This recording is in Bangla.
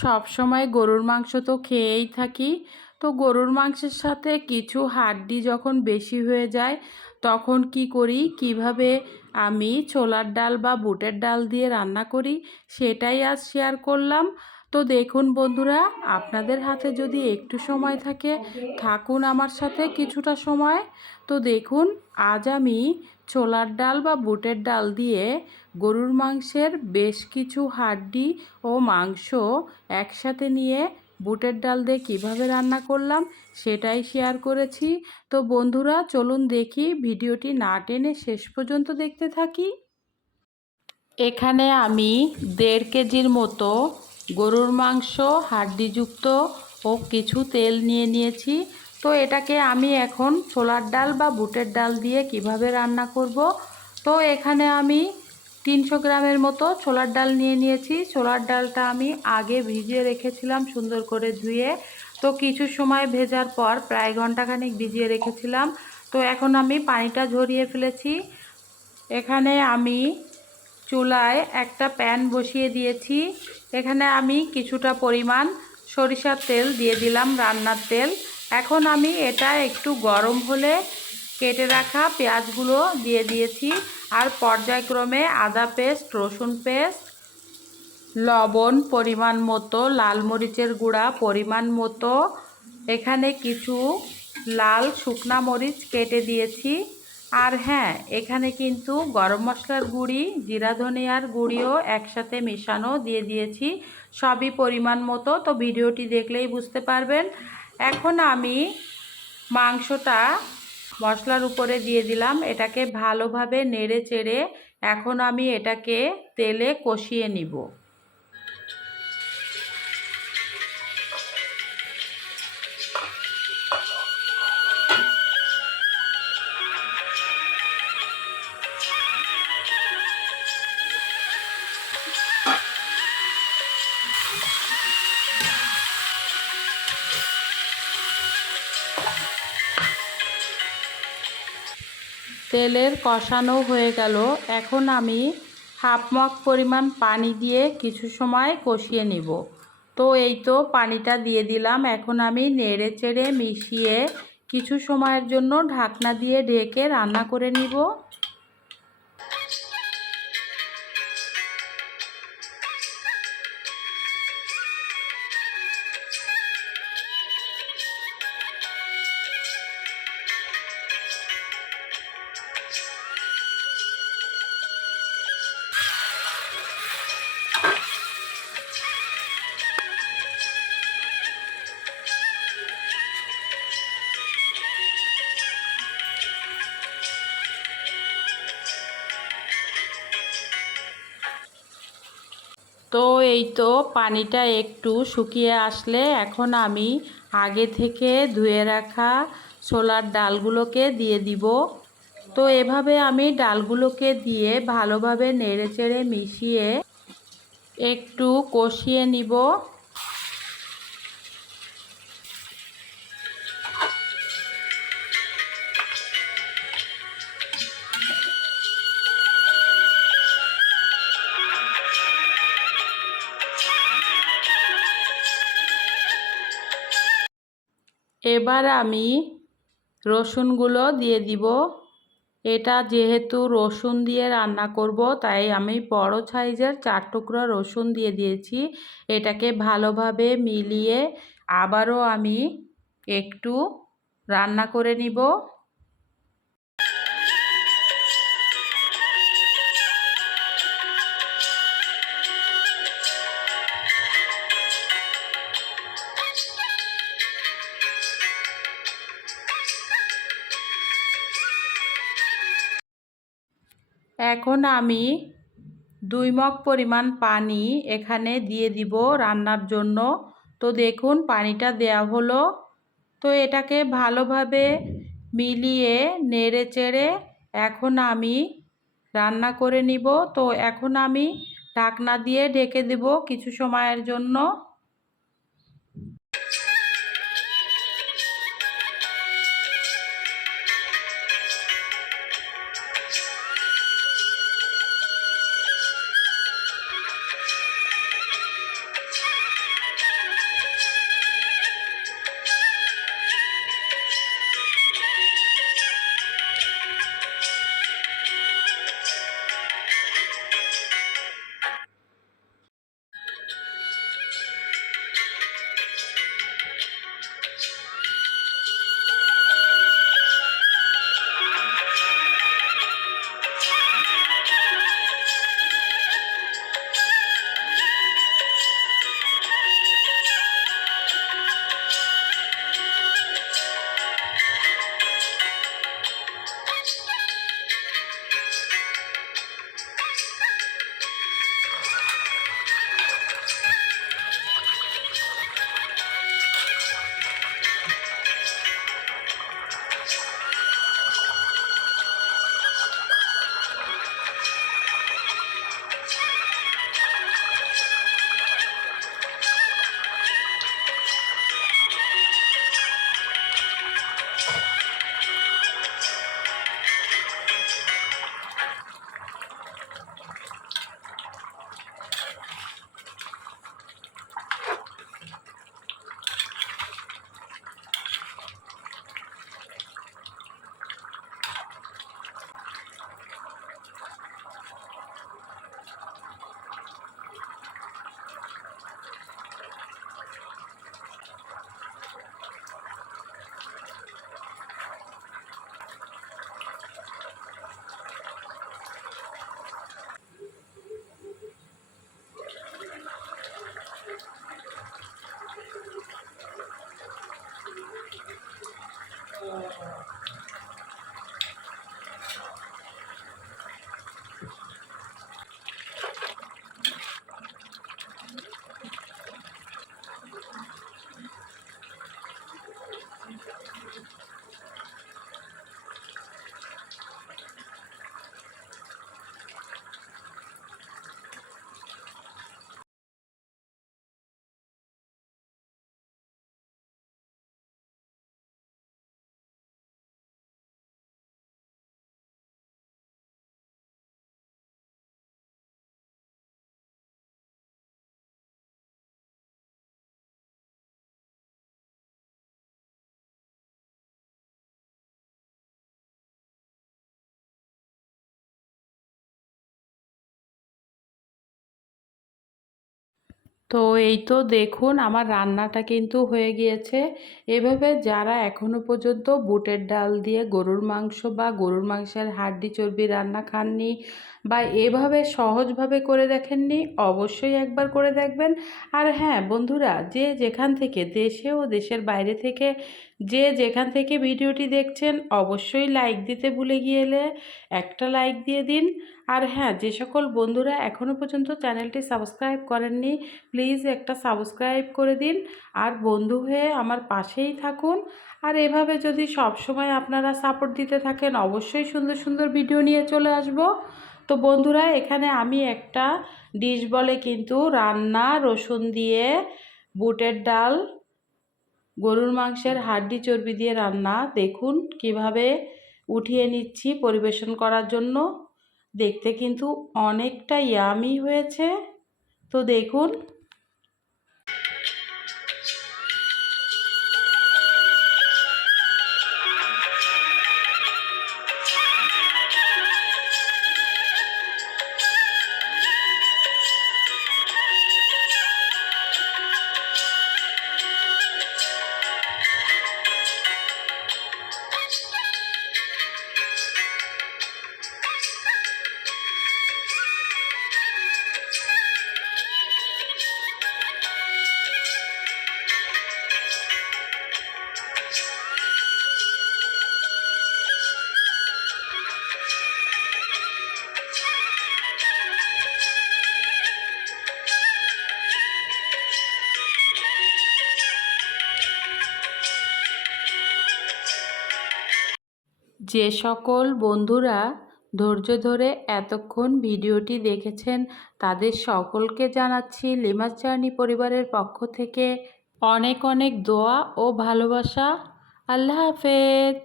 সব সময় গরুর মাংস তো খেয়েই থাকি। তো গরুর মাংসের সাথে কিছু হাড্ডি যখন বেশি হয়ে যায় তখন কি করি, কিভাবে আমি ছোলার ডাল বা বুটের ডাল দিয়ে রান্না করি সেটাই আজ শেয়ার করলাম। তো দেখুন বন্ধুরা, আপনাদের হাতে যদি একটু সময় থাকে থাকুন আমার সাথে কিছুটা সময়। তো দেখুন, আজ আমি ছোলার ডাল বা বুটের ডাল দিয়ে গরুর মাংসের বেশ কিছু হাড্ডি ও মাংস একসাথে নিয়ে বুটের ডাল দিয়ে কীভাবে রান্না করলাম সেটাই শেয়ার করেছি। তো বন্ধুরা চলুন দেখি, ভিডিওটি না টেনে শেষ পর্যন্ত দেখতে থাকি। এখানে আমি 1.5 কেজির মতো গরুর মাংস হাড্ডিযুক্ত ও কিছু তেল নিয়ে নিয়েছি। তো এটাকে আমি এখন ছোলার ডাল বা বুটের ডাল দিয়ে কিভাবে রান্না করব। তো এখানে আমি 300 গ্রামের মতো ছোলার ডাল নিয়ে নিয়েছি। ছোলার ডালটা আমি আগে ভিজিয়ে রেখেছিলাম সুন্দর করে ধুয়ে। তো কিছু সময় ভেজার পর প্রায় ঘন্টাখানেক ভিজিয়ে রেখেছিলাম। তো এখন আমি পানিটা ঝরিয়ে ফেলেছি। এখানে আমি চুলায় একটা প্যান বসিয়ে দিয়েছি। এখানে আমি কিছুটা পরিমাণ সরিষার তেল দিয়ে দিলাম, রান্নার তেল। এখন আমি এটা একটু গরম হলে কেটে রাখা পেঁয়াজগুলো দিয়ে দিয়েছি, আর পর্যায়ক্রমে আদা পেস্ট, রসুন পেস্ট, লবণ পরিমাণ মতো, লাল মরিচের গুঁড়া পরিমাণ মতো, এখানে কিছু লাল শুকনা মরিচ কেটে দিয়েছি। আর হ্যাঁ, এখানে কিন্তু গরম মশলার গুঁড়ি, জিরা ধনিয়ার গুঁড়িও একসাথে মেশানো দিয়ে দিয়েছি, সবই পরিমাণ মতো। তো ভিডিওটি দেখলেই বুঝতে পারবেন। এখন আমি মাংসটা মশলার উপরে দিয়ে দিলাম, এটাকে ভালোভাবে নেড়ে চেড়ে এখন আমি এটাকে তেলে কষিয়ে নিব। তেলের কষানো হয়ে গেল। এখন আমি হাফ মগ পরিমাণ পানি দিয়ে কিছু সময় কষিয়ে নিব। তো এই তো পানিটা দিয়ে দিলাম। এখন আমি নেড়ে চেড়ে মিশিয়ে কিছু সময়ের জন্য ঢাকনা দিয়ে ঢেকে রান্না করে নিব। তো এই তো পানিটা একটু শুকিয়ে আসলে এখন আমি আগে থেকে ধুয়ে রাখা ছোলার ডালগুলোকে দিয়ে দিব। তো এভাবে আমি ডালগুলোকে দিয়ে ভালোভাবে নেড়েচেড়ে মিশিয়ে একটু কষিয়ে নিব। এবার আমি রসুনগুলো দিয়ে দিব। এটা যেহেতু রসুন দিয়ে রান্না করব তাই আমি বড় সাইজের 4 টুকরো রসুন দিয়ে দিয়েছি। এটাকে ভালোভাবে মিলিয়ে আবারও আমি একটু রান্না করে নিব। এখন আমি 2 মগ পরিমাণ পানি এখানে দিয়ে দিব রান্নার জন্য। তো দেখুন পানিটা দেয়া হলো। তো এটাকে ভালোভাবে মিলিয়ে নেড়ে চেড়ে এখন আমি রান্না করে নিব। তো এখন আমি ঢাকনা দিয়ে ঢেকে দেব কিছু সময়ের জন্য। তো এই তো দেখুন আমার রান্নাটা কিন্তু হয়ে গিয়েছে। এভাবে যারা এখনো পর্যন্ত বুটের ডাল দিয়ে গরুর মাংস বা গরুর মাংসের হাড্ডি চর্বি রান্না খাননি বা এভাবে সহজভাবে করে দেখেননি, অবশ্যই একবার করে দেখবেন। আর হ্যাঁ বন্ধুরা, যে যেখান থেকে, দেশে ও দেশের বাইরে থেকে যে যেখান থেকে ভিডিওটি দেখছেন, অবশ্যই লাইক দিতে ভুলে গেলে একটা লাইক দিয়ে দিন। আর হ্যাঁ, যে সকল বন্ধুরা এখনও পর্যন্ত চ্যানেলটি সাবস্ক্রাইব করেননি, প্লিজ একটা সাবস্ক্রাইব করে দিন আর বন্ধু হয়ে আমার পাশেই থাকুন। আর এভাবে যদি সব সময় আপনারা সাপোর্ট দিতে থাকেন, অবশ্যই সুন্দর সুন্দর ভিডিও নিয়ে চলে আসব। তো বন্ধুরা, এখানে আমি একটা ডিশ বলে কিন্তু রান্না রসুন দিয়ে বুটের ডাল গরুর মাংসের হাড্ডি চর্বি দিয়ে রান্না দেখুন কিভাবে উঠিয়ে নিচ্ছি পরিবেশন করার জন্য। দেখতে কিন্তু অনেকটা ইয়ামি হয়েছে। তো দেখুন। যে সকল বন্ধুরা ধৈর্য ধরে এতক্ষণ ভিডিওটি দেখেছেন, তাদের সকলকে জানাচ্ছি লিমাস জার্নি পরিবারের পক্ষ থেকে অনেক অনেক দোয়া ও ভালোবাসা। আল্লাহ হাফেজ।